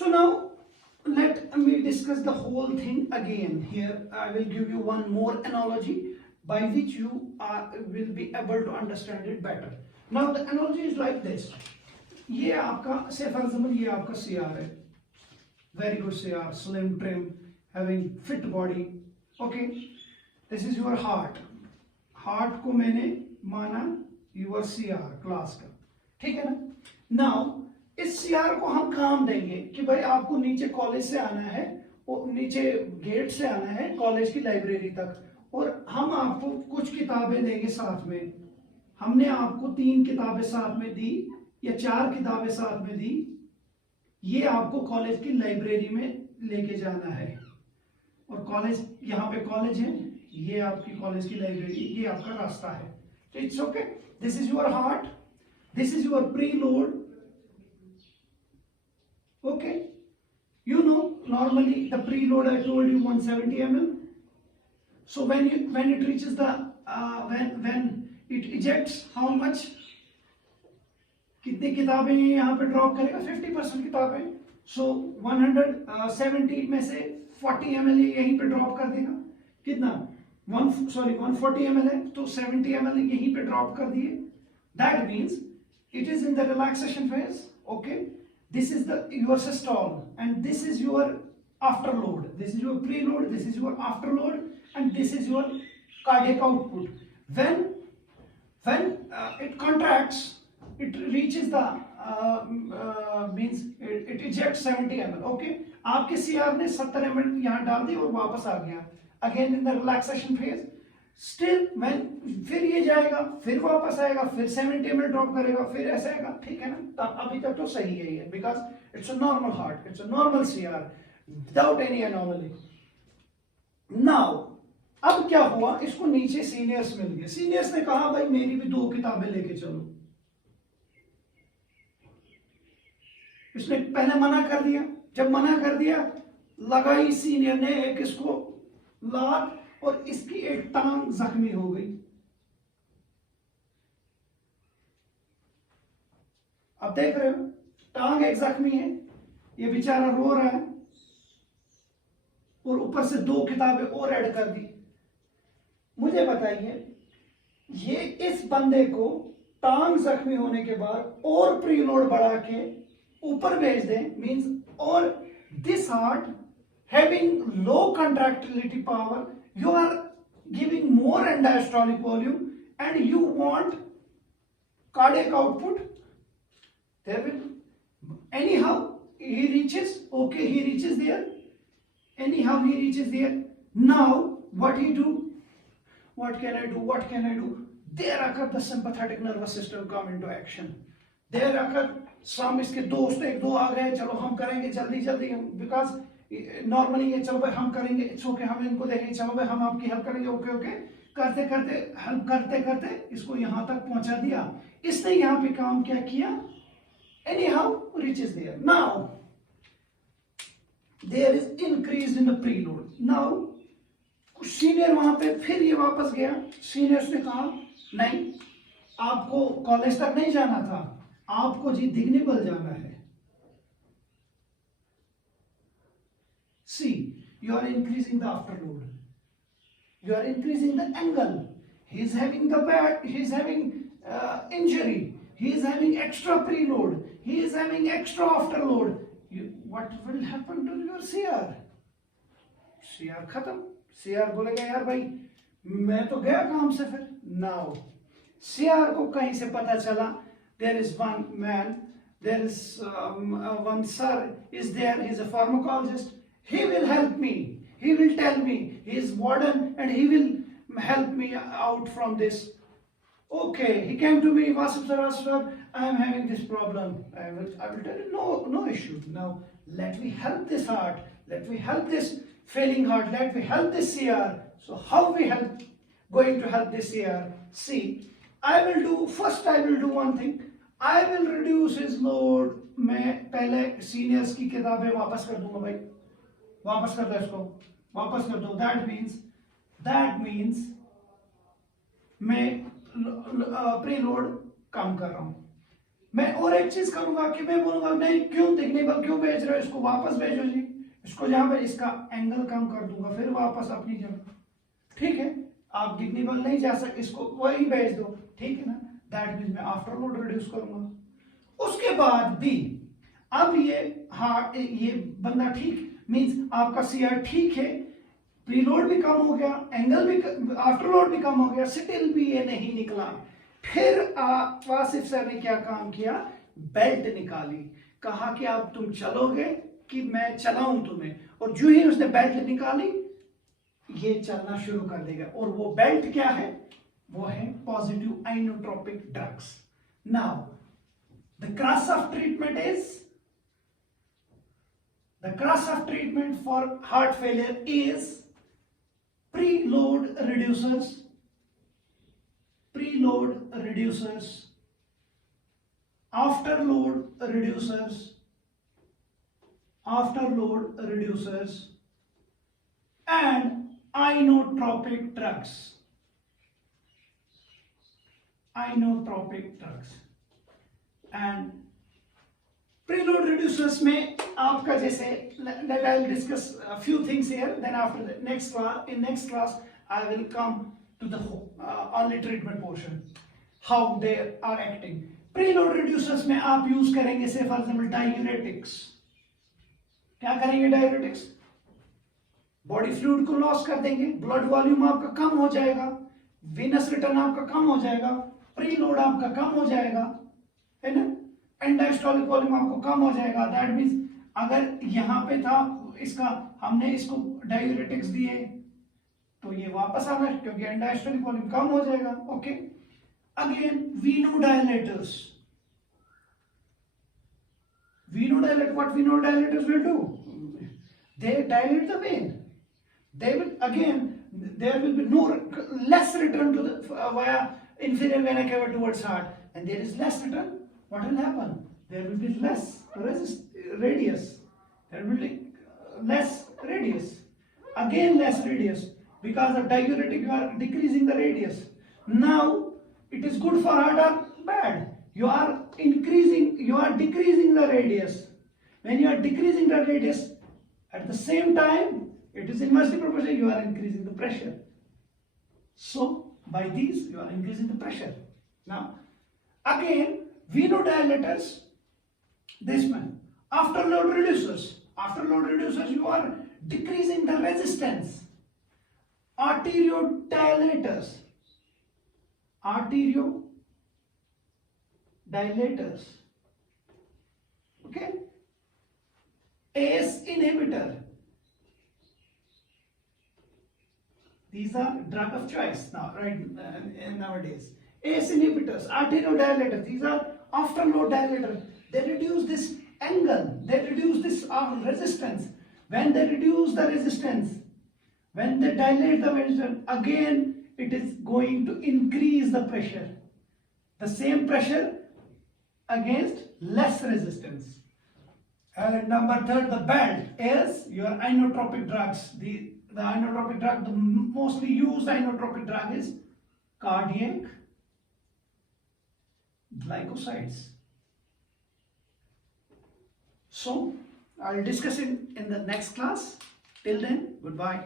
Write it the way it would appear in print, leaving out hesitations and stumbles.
So now let me discuss the whole thing again. Here I will give you one more analogy by which you will be able to understand it better. Now the analogy is like this. ये आपका say for example ये आपका CR है, very good CR, slim, trim, having fit body. Okay, this is your heart. Heart को मैंने माना your CR class का, ठीक है ना. Now इस सीआर को हम काम देंगे कि भाई आपको नीचे कॉलेज से आना है, और नीचे गेट से आना है कॉलेज की लाइब्रेरी तक, और हम आपको कुछ किताबें देंगे साथ में. हमने आपको 3 किताबें साथ में दी या 4 किताबें साथ में दी. ये आपको कॉलेज की लाइब्रेरी में लेके जाना है, और कॉलेज यहाँ पे कॉलेज है, ये आपकी कॉलेज की लाइब्रेरी, ये आपका रास्ता है. तो it's okay. This is your heart, this is your pre load. Okay, you know normally the preload I told you 170 ml. So when it reaches the when it ejects, how much, कितनी किताबें यहाँ पे drop करेगा? 50% किताबें. So 170 में से 40 ml यहीं पे ड्रॉप कर देगा. कितना? 140 ml है, तो 70 ml यहीं पे ड्रॉप कर दिए. That means it is in the relaxation phase. Okay. This is your systole, and this is your afterload. This is your preload, this is your afterload, and this is your cardiac output. When it contracts, it reaches the means it ejects 70 ml. Okay, आपके CR ने 70 ml यहाँ डाल दी और वापस आ गया. Again in the relaxation phase. Still when फिर ये जाएगा, फिर वापस आएगा, फिर 70 ml ड्रॉप करेगा, फिर ऐसा आएगा. ठीक है ना. तब अभी तक तो सही है ये, because it's a normal heart, it's a normal CR without any anomaly. Now अब क्या हुआ, इसको नीचे सीनियर्स मिल गए. सीनियर्स ने कहा भाई मेरी भी 2 किताबें लेके चलो. इसने पहले मना कर दिया. जब मना कर दिया, लगाई सीनियर ने एक इसको लात, और इसकी एक टांग जख्मी हो गई. अब देख रहे हो, टांग एक जख्मी है, ये बेचारा रो रहा है, और ऊपर से 2 किताबें और ऐड कर दी. मुझे बताइए, ये इस बंदे को टांग जख्मी होने के बाद और प्रीलोड बढ़ा के ऊपर भेज दें, मींस, और this heart having low contractility power, you are giving more end diastolic volume, and you want cardiac output. There will, anyhow he reaches. Okay, he reaches there. Anyhow he reaches there. Now what he do? What can I do? What can I do? There occur the sympathetic nervous system come into action. There occur some, इसके दोस्त एक दो आ गए, चलो हम करेंगे जल्दी जल्दी, बिकॉज नॉर्मली ये चलो भाई हम करेंगे, इट्स ओके, हम इनको देंगे, चलो भाई हम आपकी हेल्प करेंगे. ओके ओके, करते करते हेल्प करते करते इसको यहां तक पहुंचा दिया. इसने यहां पे काम क्या किया? Anyhow reaches there. Now there is increase in the preload. Now senior वहां पे फिर ये वापस गया. सीनियर्स ने कहा नहीं, आपको कॉलेज तक नहीं जाना था, आपको जी डिग्निबल जाना है. See, you are increasing the afterload. You are increasing the angle. He is having the bad. He is having injury. He is having extra preload. He is having extra afterload. What will happen to your CR? CR खत्म. CR बोलेगा यार भाई मैं तो गया काम से. फिर now CR को कहीं से पता चला, there is one man, there is one sir is there. He is a pharmacologist. He will help me. He will tell me. He is warden and he will help me out from this. Okay, he came to me, Wasif sir, I am having this problem. I will tell you, no issue. Now let me help this heart. Let me help this failing heart. Let me help this CR. So how we going to help this CR? See, first I will do one thing. I will reduce his load. मैं पहले seniors की किताबें वापस कर दूंगा भाई. वापस कर दो इसको, वापस कर दो. दैट मीन्स मैं प्रीलोड कम कर रहा हूं. मैं और एक चीज करूंगा कि मैं बोलूंगा नहीं क्यों डिग्निबल क्यों भेज रहे हो, इसको वापस भेजो जी, इसको जहां पे इसका एंगल कम कर दूंगा, फिर वापस अपनी जगह। ठीक है, आप डिग्निबल नहीं जा सकते, इसको वही भेज दो, ठीक है ना। दैट मीन्स मैं आफ्टर लोड रिड्यूस करूंगा। उसके बाद भी अब ये हार्ट, ये बंदा ठीक मीन्स आपका सीआर ठीक है, प्रीलोड भी कम हो गया, एंगल भी, आफ्टर लोड भी कम हो गया, स्टिल भी ये नहीं निकला। फिर वासिफ सर ने क्या काम किया, बेल्ट निकाली, कहा कि अब तुम चलोगे कि मैं चलाऊं तुम्हें, और जो ही उसने बेल्ट निकाली ये चलना शुरू कर देगा। और वो बेल्ट क्या है, वो है positive inotropic drugs. Now the class of treatment is, the class of treatment for heart failure is preload reducers, preload reducers, afterload reducers, afterload reducers, and inotropic drugs, inotropic drugs। and preload reducers में आपका जैसे, that I will discuss a few things here, then after the next class, in next class I will come to the only treatment portion, how they are acting। preload reducers में आप use करेंगे से for example diuretics. क्या करेंगे diuretics, body fluid को loss कर देंगे, blood volume आपका कम हो जाएगा, वेनस रिटर्न आपका कम हो जाएगा, प्रीलोड आपका कम हो जाएगा, है ना, एंडाइस्टोलिक वॉल्यूम आपको कम हो जाएगा। दैट मींस अगर यहाँ पे था इसका, हमने इसको डायूरेटिक्स दिए तो ये वापस आना, क्योंकि एंडाइस्टोलिक वॉल्यूम कम हो जाएगा। Okay, again venodilators, venodilate, what venodilators will do, they dilate the vein, they will again, there will be no less return to the via inferior vena cava towards heart, and there is less return. What will happen, there will be less radius, there will be less radius, again less radius, because of diuretic you are decreasing the radius. Now it is good for heart or bad, you are increasing, you are decreasing the radius. When you are decreasing the radius, at the same time it is inversely proportional, you are increasing the pressure. So by these you are increasing the pressure. Now again venodilators, this one, afterload reducers, afterload reducers you are decreasing the resistance. Arteriodilators, arteriodilators, okay, ACE inhibitor, these are drug of choice now, right, nowadays. ACE inhibitors, arteriodilators, these are afterload dilators. They reduce this angle, they reduce this resistance. When they reduce the resistance, when they dilate the resistance, again it is going to increase the pressure, the same pressure against less resistance. And number third, the belt is your inotropic drugs. The inotropic drug, the mostly used inotropic drug is cardiac glycosides. So I'll discuss it in the next class. Till then, goodbye.